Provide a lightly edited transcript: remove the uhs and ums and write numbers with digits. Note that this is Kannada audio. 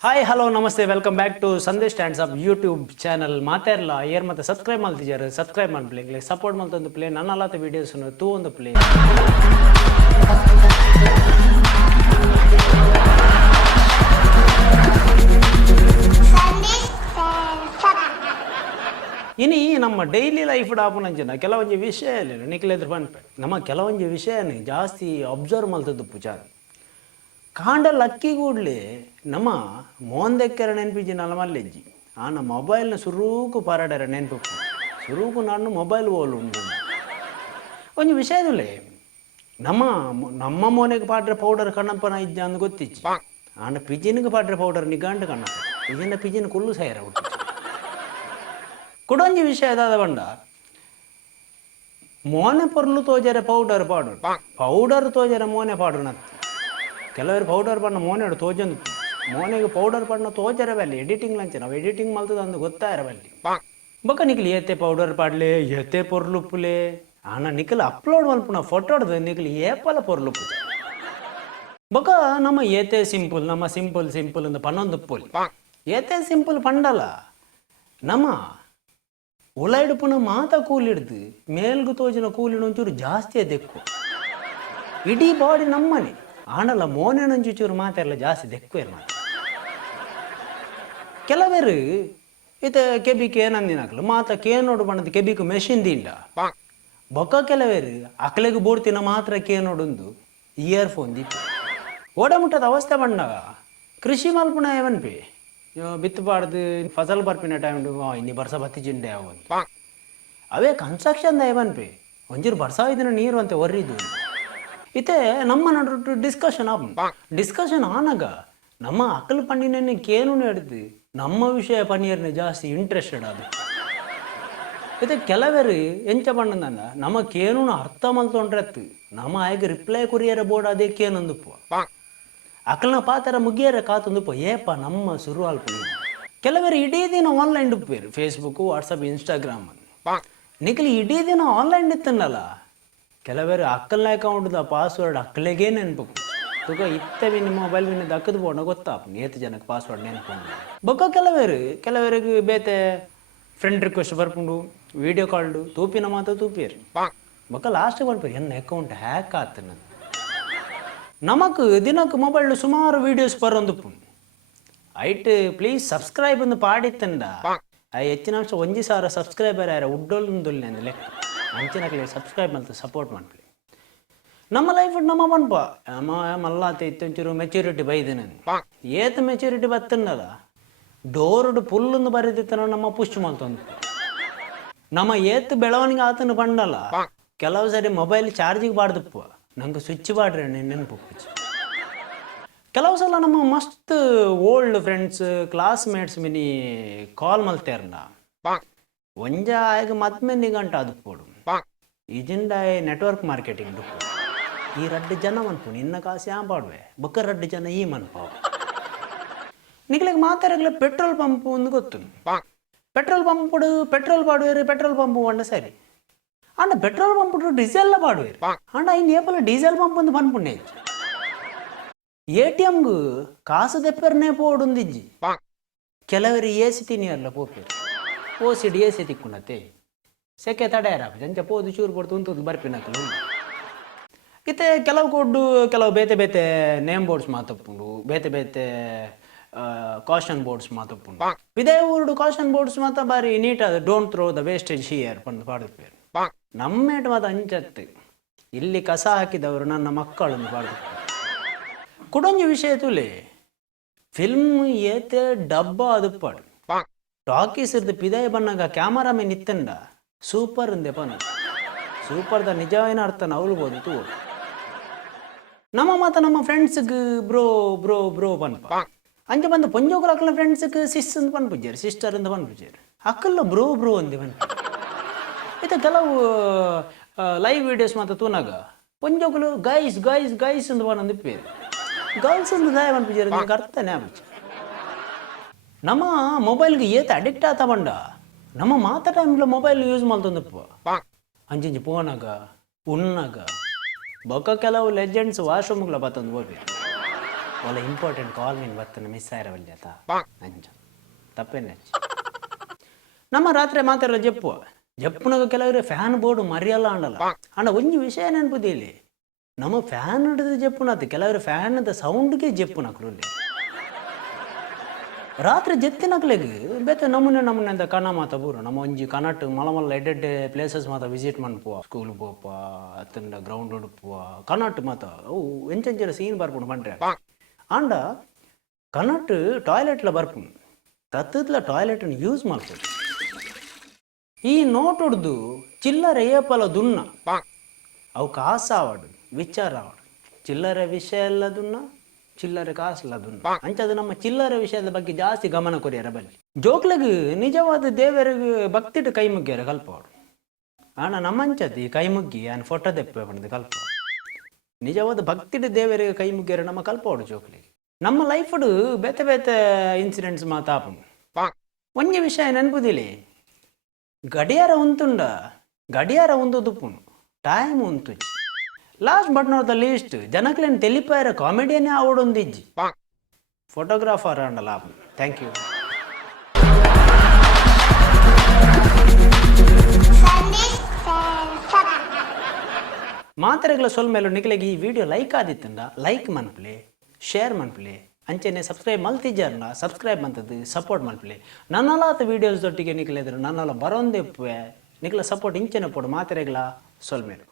ಹಾಯ್ ಹಲೋ ನಮಸ್ತೆ welcome back to Sandesh stands up YouTube channel ಮಾತಾಡಲ್ಲ ಏರ್ ಮತ್ತೆ ಸಬ್ಸ್ಕ್ರೈಬ್ ಮಾಡ್ತಿದ್ದಾರೆ ಸಬ್ಸ್ಕ್ರೈಬ್ ಮಾಡ್ಲಿ ಸಪೋರ್ಟ್ ಮಾಡ್ತೊಂದು ಪ್ಲೇ ನನ್ನ ಅಲ್ಲತ್ತ ವೀಡಿಯೋಸ್ ತೂ ಒಂದು ಪ್ಲೇ ಇನಿ ನಮ್ಮ ಡೈಲಿ ಲೈಫ್ ಆಪುನಂಚಿನ ಕೆಲವೊಂದು ವಿಷಯ ಇಲ್ಲ ನಿಕ್ಲೆದ್ರು ಬಂದ್ಪೆ ನಮ್ಮ ಕೆಲವೊಂದು ವಿಷಯನ ಜಾಸ್ತಿ ಅಬ್ಸರ್ವ್ ಮಾಡ್ತದ್ದು ಪೂಜಾರ ಕಾಂಡಲ್ ಅಕ್ಕಿ ಕೂಡಲೇ ನಮ್ಮ ಮೋಂದೆಕ್ಕರ ನೆನಪಿಜಿ ನಲ್ಲ ಮಲ್ಲೆಜ್ಜಿ ನಮ್ಮ ಮೊಬೈಲ್ನ ಸುರೂಕು ಪಾರಾಡರ ನೆನಪು ಸುರೂಕು ನಾನು ಮೊಬೈಲ್ ಓಲು ಉಂಟು ಒಂದು ವಿಷಯದಲ್ಲೇ ನಮ್ಮ ನಮ್ಮ ಮೋನೆಗೆ ಪಾಡ್ರೆ ಪೌಡರ್ ಕಣ್ಣಪ್ಪನ ಇದ್ದ ಅಂದು ಗೊತ್ತಿಚ್ಚಿ ಪಿಜಿನ್ಗೆ ಪಾಡ್ರೆ ಪೌಡರ್ ನಿಗಾಂಡು ಕಣ್ಣಪ್ಪ ಪಿಜಿನ ಕುಲ್ಲು ಸೇರ ಹುಟ್ಟು ಕುಡೊಂಜಿ ವಿಷಯ ಅದಾದ ಬಂಡ ಮೋನೆ ಪೊರ್ಲು ತೋಜರೆ ಪೌಡರ್ ಪಾಡು ಪೌಡರ್ ತೋಜರೆ ಮೋನೆ ಪಾಡು ನತ್ತು ಕೆಲವರು ಪೌಡರ್ ಬಣ್ಣ ಮೋನೆಡು ತೋಜಂದು ಮೋನೆಗೆ ಪೌಡರ್ ಬಣ್ಣ ತೋಜರ ಬಲ್ಲಿ ಎಡಿಟಿಂಗ್ ಲಂಚ ನಾವು ಎಡಿಟಿಂಗ್ ಮಲ್ತದ ಅಂದು ಗೊತ್ತಾಯಿರ ಬಲ್ಲಿ ಬೊಕ್ಕ ನಿಕ್ಲಿ ಏತೆ ಪೌಡರ್ ಪಾಡ್ಲೆ ಏತೆ ಪೊರ್ಲುಪ್ಪುಲೆ ನಿಖಲ್ ಅಪ್ಲೋಡ್ ಮಲ್ಪುನ ಫೋಟೋ ಹೊಡೆದು ನಿಖಲಿ ಏಪಲ ಪೊರ್ಲುಪ್ಪು ಬೊಕ್ಕ ನಮ್ಮ ಏತೆ ಸಿಂಪಲ್ ನಮ್ಮ ಸಿಂಪಲ್ ಅಂತ ಪನ್ನೊಂದು ಪೋಲಿ ಏತೆ ಸಿಂಪಲ್ ಪಂಡಲ್ಲ ನಮ್ಮ ಉಳಾಯಿಡುಪುನ ಮಾತ ಕೂಲಿಡ್ದು ಮೇಲ್ಗು ತೋಜಿನ ಕೂಲಿನ ಒಂಚೂರು ಜಾಸ್ತಿ ಅದೆಕ್ಕು ಇಡೀ ಬಾಡಿ ನಮ್ಮನೆ ಆನಲ್ಲ ಮೋನೆನಂಚೂರು ಮಾತೆಲ್ಲ ಜಾಸ್ತಿ ದೆಕ್ಕುವೇರು ಮಾತು ಕೆಲವರು ಈತ ಕೆಬಿಕೆ ಏನಂದಿನಾಕಲು ಮಾತ ಕೇನೋಡು ಬಣ್ಣದ ಕೆಬಿಕು ಮೆಷಿನ್ ದಿಂಡ ಬೊಕ್ಕ ಕೆಲವರು ಅಕ್ಲೆಗೆ ಬೋಡ್ತಿನ ಮಾತ್ರ ಕೇನೋಡೊಂದು ಇಯರ್ಫೋನ್ ದೀಪ ಓಡಮುಟ್ಟದ ಅವಸ್ಥೆ ಬಂದಾಗ ಕೃಷಿ ಮಲ್ಪುಣ ಏವನ್ಪಿ ಬಿತ್ತಬಾರ್ದು ಫಸಲ್ ಬರ್ಪಿನ ಟೈಮ್ ಇನ್ನಿ ಬರ್ಸ ಬತ್ತಿ ಜಿಂಡೆ ಅವನು ಅವೇ ಕನ್ಸ್ಟ್ರಕ್ಷನ್ ಏವನ್ಪಿ ಒಂಜೂರು ಬರ್ಸ ಇದನ್ನ ನೀರು ಅಂತ ಒರ್ರಿದ್ದು ಇತ್ತೆ ನಮ್ಮ ನಡು ಡಿಸ್ಕಷನ್ ಆನಾಗ ನಮ್ಮ ಅಕ್ಕಲ್ ಪಂಡಿನ ಕೇನು ಹಿಡಿದು ನಮ್ಮ ವಿಷಯ ಪನ್ನೀರ್ನ ಜಾಸ್ತಿ ಇಂಟ್ರೆಸ್ಟೆಡ್ ಅದು ಇತ್ತೆ ಕೆಲವರು ಎಂಚ ಪಂಡಂದ ನಮ್ಮ ಕೇನು ಅರ್ಥ ಮಲ್ತೊಂಡ್ರತ್ತು ನಮ್ಮ ಆಯ್ಕೆ ರಿಪ್ಲೈ ಕುರಿಯರ ಬೋರ್ಡ್ ಅದೇ ಕೇನೊಂದುಪ್ಪ ಅಕ್ಕಲ್ನ ಪಾತರ ಮುಗಿಯರ ಕಾತೊಂದುಪ್ಪ ಏಪ ನಮ್ಮ ಶುರು ಅಲ್ಪ ಕೆಲವರು ಇಡೀ ದಿನ ಆನ್ಲೈನ್ ಡುಪ್ಪೇರು ಫೇಸ್ಬುಕ್ ವಾಟ್ಸಪ್ ಇನ್ಸ್ಟಾಗ್ರಾಮ್ ನಿಖಲಿ ಇಡೀ ದಿನ ಆನ್ಲೈನ್ ಇತ್ತನ್ನಲ್ಲ ಕೆಲವರು ಅಕ್ಕಲ್ನ ಅಕೌಂಟ್ದ ಪಾಸ್ವರ್ಡ್ ಅಕ್ಕಲೆಗೇ ನೆನ್ಪು ತುಗ ಇತ್ತವಿ ನಿಮ್ಮ ಮೊಬೈಲ್ ವಿನ ದಕ್ಕದು ಬೋಣ ಗೊತ್ತಾಪ ನೇತು ಜನಕ್ಕೆ ಪಾಸ್ವರ್ಡ್ ನೆನ್ಪುಂಡು ಬೊಕ್ಕ ಕೆಲವರಿಗೆ ಬೇತೆ ಫ್ರೆಂಡ್ ರಿಕ್ವೆಸ್ಟ್ ಬರ್ಪುಂಡು ವಿಡಿಯೋ ಕಾಲ್ಡು ತೂಪಿನ ಮಾತು ತೂಪಿಯರು ಬೊಕ್ಕ ಲಾಸ್ಟ್ ಬರ್ಪೇರು ಎನ್ನ ಅಕೌಂಟ್ ಹ್ಯಾಕ್ ಆತ ನಮಕ್ ದಿನಕ್ಕೆ ಮೊಬೈಲ್ ಸುಮಾರು ವೀಡಿಯೋಸ್ ಬರೋಂದುಪ್ಪು ಐಟ್ ಪ್ಲೀಸ್ ಸಬ್ಸ್ಕ್ರೈಬ್ ಒಂದು ಪಾಡಿತ್ತಂಡ ಹೆಚ್ಚಿನ ಅಂಶ 1,000 ಸಬ್ಸ್ಕ್ರೈಬರ್ ಯಾರ ಉಡ್ಡೊಂದುಲ್ಲೆ ಅಂದ ಲೆಕ್ಕ ಅಂಚಿನಕ್ಲೆ ಸಬ್ಸ್ಕ್ರೈಬ್ ಅಂತ ಸಪೋರ್ಟ್ ಮಾಡ್ಲಿ ನಮ್ಮ ಲೈಫ್ ನಮ್ಮ ಬನ್ಪ ಮಲ್ಲಾತ ಇತ್ತೊಂಚೂರು ಮೆಚ್ಯೂರಿಟಿ ಬೈದೆ ನಾನು ಏತ್ ಮೆಚ್ಯೂರಿಟಿ ಬತ್ತಂಡದ ಡೋರ್ಡು ಪುಲ್ಲೊಂದು ಬರೆದಿತ್ತ ನಮ್ಮ ಪುಷ್ ಮಲ್ತೊಂದು ನಮ್ಮ ಏತ್ ಬೆಳವಣಿಗೆ ಆತನ ಬಂಡಲ್ಲ ಕೆಲವು ಸರಿ ಮೊಬೈಲ್ ಚಾರ್ಜಿಗೆ ಬಾರ್ದಪ್ಪ ನಂಗೆ ಸ್ವಿಚ್ ಬಾಡ್ರಿ ನೆನಪು ಕೆಲವು ಸಲ ನಮ್ಮ ಮಸ್ತ್ ಓಲ್ಡ್ ಫ್ರೆಂಡ್ಸ್ ಕ್ಲಾಸ್ಮೇಟ್ಸ್ ಮಿನಿ ಕಾಲ್ ಮಲ್ತೇರ್ನ ಒಂಜ ಆಗ ಮದ್ಮೇಲೆ ಗಂಟ ಅದು ಕೊಡು ಇಜಿಂಡ ನೆಟ್ವರ್ಕ್ ಮಾರ್ಕೆಟಿಂಗ್ ಡುಪ್ಪು ಈ ರಡ್ಡು ಜನ ಮನ್ಪು ನಿನ್ನ ಕಾಸು ಯಾಂಪಾಡ್ವೆ ಬೊಕ್ಕ ರಡ್ಡು ಜನ ಈ ಮನ್ಪು ನಿಕ್ಲಿಗೆ ಮಾತಾಡಗ್ಲೆ ಪೆಟ್ರೋಲ್ ಪಂಪ್ ಒಂದು ಗೊತ್ತು ಪೆಟ್ರೋಲ್ ಪಾಡುವೇರು ಪೆಟ್ರೋಲ್ ಪಂಪ್ ಒಂಡ ಸರಿ ಅಂಡ ಪೆಟ್ರೋಲ್ ಪಂಪ್ ಡೀಸೆಲ್ ಪಾಡುವೇರು ಅಂಡ ಇನ್ನು ಏಪಲ ಡೀಸೆಲ್ ಪಂಪ್ ಒಂದು ಪನ್ಪುಣ್ಣೆ ATMಗೂ ಕಾಸು ದೆಪ್ಪರ್ನೇ ಪೋಡುಂದಿಜ್ಜಿ ಕೆಲವರು ಎಸಿ ತಿನ್ನಿಯರ್ಲ ಪೋಪೇರು ಓಸಿಡಿ ಎಸಿ ತಿಕ್ಕುಣತೆ ಸೆಕೆ ತಡೆಯರಾಪ ಜಂಚ ಪೋದು ಚೂರು ಪಡ್ತು ಉಂಟು ಬರ್ಪಿನಕಲು ಇತ್ತೆ ಕೆಲವು ಬೇತೆ ನೇಮ್ ಬೋರ್ಡ್ಸ್ ಮಾತಪ್ಪುಂಡು ಬೇತೆ ಕಾಷನ್ ಬೋರ್ಡ್ಸ್ ಮಾತಪ್ಪುಂಡು ಇದೇ ಊರುಡು ಕಾಷನ್ ಬೋರ್ಡ್ಸ್ ಮಾತ ಬಾರಿ ನೀಟ್ ಅದು don't throw the wastage here ಪಂದು ಪಾಡುತ್ತೇರು ನಮ್ಮೇಟ್ ಮಾತ ಅಂಚತ್ತು ಇಲ್ಲಿ ಕಸ ಹಾಕಿದವರು ನನ್ನ ಮಕ್ಕಳನ್ನು ಪಾಡು ಕುಡೊಂಜಿ ವಿಷಯ ತುಲೆ ಫಿಲ್ಮ್ ಏತೆ ಡಬ್ಬ ಅದು ಪಾಡು ಟಾಕೀಸ್ ಇರ್ದು ಪಿದಾಯ ಬನ್ನಾಗ ಕ್ಯಾಮರಾಮನ್ ಇತ್ತಂಡ ಸೂಪರ್ ಅಂದೆ ಪನ ಸೂಪರ್ದ ನಿಜವೇನ ಅರ್ಥ ನವಲ್ಬೋದು ತೂ ನಮ್ಮ ಫ್ರೆಂಡ್ಸ್ಗೆ ಬ್ರೋ ಪನ್ಪ ಅಂಚೆ ಬಂದು ಪೊಂಜೋಕಲ್ ಅಕ್ಕಲ ಫ್ರೆಂಡ್ಸ್ಗೆ ಸಿಸ್ ಅಂತ ಪನ್ಪುಜ್ಜಾರು ಸಿಸ್ಟರ್ ಅಂತ ಪನ್ಪುಜ್ಜಾರು ಅಕ್ಕಲ್ಲ ಬ್ರೋ ಅಂದೆ ಪನ್ಪ ಇದು ಕೆಲವು ಲೈವ್ ವಿಡಿಯೋಸ್ ಮಾತ್ರ ತೂನಾಗ ಪೊಂಜೋಕಲು ಗೈಸ್ ಅಂತ ಪನ್ನೊಂದು ಪೇರು ಗರ್ಲ್ಸ್ ಒಂದು ದಾಯ ಪನ್ಪುಜ್ಜಾರು ನಿಮ್ಗೆ ಅರ್ಥನೇ ಆಗ್ಬಿಚ್ಚ ನಮ್ಮ ಮೊಬೈಲ್ಗೆ ಏತ ಅಡಿಕ್ಟ್ ಆತ ಬಂಡ ನಮ್ಮ ಮಾತಾ ಟೈಮ್ಲ ಮೊಬೈಲ್ ಯೂಸ್ ಮಾಡ್ತಂದಪ್ಪ ಅಂಚಿಂಚಿ ಫೋನಾಗ ಉಣ್ಣಾಗ ಬೊಕ್ಕ ಕೆಲವು ಲೆಜೆಂಡ್ಸ್ ವಾಶ್ರೂಮ್ಗಳ ಬತ್ತಂದು ಹೋಗಿ ಒಳ್ಳ ಇಂಪಾರ್ಟೆಂಟ್ ಕಾಲ್ ಮೀನು ಬರ್ತಾನೆ ಮಿಸ್ ಆಗಿರವಲ್ಲಿ ಆತ ಅಂಚ ತಪ್ಪೇನೆ ನಮ್ಮ ರಾತ್ರಿ ಮಾತಾಡೋ ಜಪ್ಪುನಾಗ ಕೆಲವರು ಫ್ಯಾನ್ ಬೋರ್ಡು ಮರಿಯಲ್ಲ ಅಂಡಲ್ಲ ಅಣ್ಣ ಒಂಜಿ ವಿಷಯ ನೆನಪುದಿಲ್ಲಿ ನಮ್ಮ ಫ್ಯಾನ್ ಹಿಡಿದು ಜಪ್ಪುನಾತು ಕೆಲವರು ಫ್ಯಾನ್ದ ಸೌಂಡ್ಗೆ ಜಪ್ಪುನಕ್ಲು ರಾತ್ರಿ ಜತ್ತಿನಕ್ಲೆಗ್ ಬೇತೆ ನಮೂನೆ ಅಂತ ಕಣ ಮಾತ ಬೂರು ನಮ್ಮ ಒಂಜಿ ಕನಟ್ ಮಲಮಲ್ಲ ಎಡ್ಡೆಡ್ ಪ್ಲೇಸಸ್ ಮಾತ ವಿಸಿಟ್ ಮನ್ಪುವ ಸ್ಕೂಲ್ ಪೋಪ ಅತ್ತಂಡ ಗ್ರೌಂಡ್ ಉಡುಪುವ ಕನಟ್ ಮಾತ ಅವು ಎಂಚೆಂಚಿನ ಸೀನ್ ಬರ್ಪುಂಡು ಪಂಡ್ರೆ ಆಂಡ ಕನಟ್ ಟಾಯ್ಲೆಟ್ಲ ಬರ್ಪುಂಡು ತತ್ತದ್ಲ ಟಾಯ್ಲೆಟ್ನ ಯೂಸ್ ಮಾಡ್ಕೊಂಡು ಈ ನೋಟ್ ಹೊಡ್ದು ಚಿಲ್ಲರೆ ಏಪಲ ದುನ್ನ ಅವು ಕಾಸಾವಡು ವಿಚಾರ ಆವಡು ಚಿಲ್ಲರೆ ವಿಷಯ ಎಲ್ಲ ದುನ್ನ ಚಿಲ್ಲರೆ ಕಾಸಲ್ಲ ದುನ್ನ ಅಂಚದು ನಮ್ಮ ಚಿಲ್ಲರೆ ವಿಷಯದ ಬಗ್ಗೆ ಜಾಸ್ತಿ ಗಮನ ಕೊರಿಯರ ಬಲ್ಲಿ ಜೋಕ್ಲಗ್ ನಿಜವಾದ ದೇವರಿಗೆ ಭಕ್ತಿಟ್ಟು ಕೈ ಮುಗ್ಗ್ಯಾರ ಕಲ್ಪವಾಡು ಆಣ ನಮ್ಮಂಚದಿ ಕೈ ಮುಗ್ಗಿ ನಾನು ಫೋಟೋ ತೆಪ್ಪೆ ಬಂದು ಕಲ್ಪ ನಿಜವಾದ ಭಕ್ತಿಟ್ಟು ದೇವರಿಗೆ ಕೈ ಮುಗ್ಗ್ಯಾರ ನಮ್ಮ ಕಲ್ಪವಾಡು ಜೋಕ್ಲಿಗೆ ನಮ್ಮ ಲೈಫಡು ಬೇತೆ ಬೇತೆ ಇನ್ಸಿಡೆಂಟ್ಸ್ ಮಾತಾಪು ಒಂಜಿ ವಿಷಯ ನೆನಪುದಿಲಿ ಗಡಿಯಾರ ಉಂತುಂಡ ಗಡಿಯಾರ ಒಂದು ದುಪ್ಪುನು ಟೈಮ್ ಉಂತು last but not the least ಜನಕ್ಲೇನು ತೆಲಿಪಾಯರ ಕಾಮಿಡಿಯನ್ನೇ ಆವಡೊಂದಿಜ್ಜಿ ಫೋಟೋಗ್ರಾಫರ್ ಅಂಡಲ್ಲ ಥ್ಯಾಂಕ್ ಯು ಮಾತ್ರೆಗಳ ಸೊಲ್ ಮೇಲೂ ನಿಖಿಲಿಗೆ ಈ ವಿಡಿಯೋ ಲೈಕ್ ಆದಿತ್ತಂಡ ಲೈಕ್ ಮನ್ಪ್ಲೆ ಶೇರ್ ಮನ್ಪ್ಲೆ ಅಂಚೆನೆ ಸಬ್ಸ್ಕ್ರೈಬ್ ಮಲ್ತಿದ್ದಾರಲ್ಲ ಸಬ್ಸ್ಕ್ರೈಬ್ ಅಂತದ್ದು ಸಪೋರ್ಟ್ ಮಲ್ಪಲೆ ನನ್ನಲಾತ ವೀಡಿಯೋಸ್ ದೊಟ್ಟಿಗೆ ನಿಖಿಲಿದ್ರು ನನ್ನೆಲ್ಲ ಬರೋಂದೆ ನಿಖಿಲ ಸಪೋರ್ಟ್ ಇಂಚೆನೆ ಪೋಡು ಮಾತ್ರೆಗಳ ಸೊಲ್ ಮೇಲೆ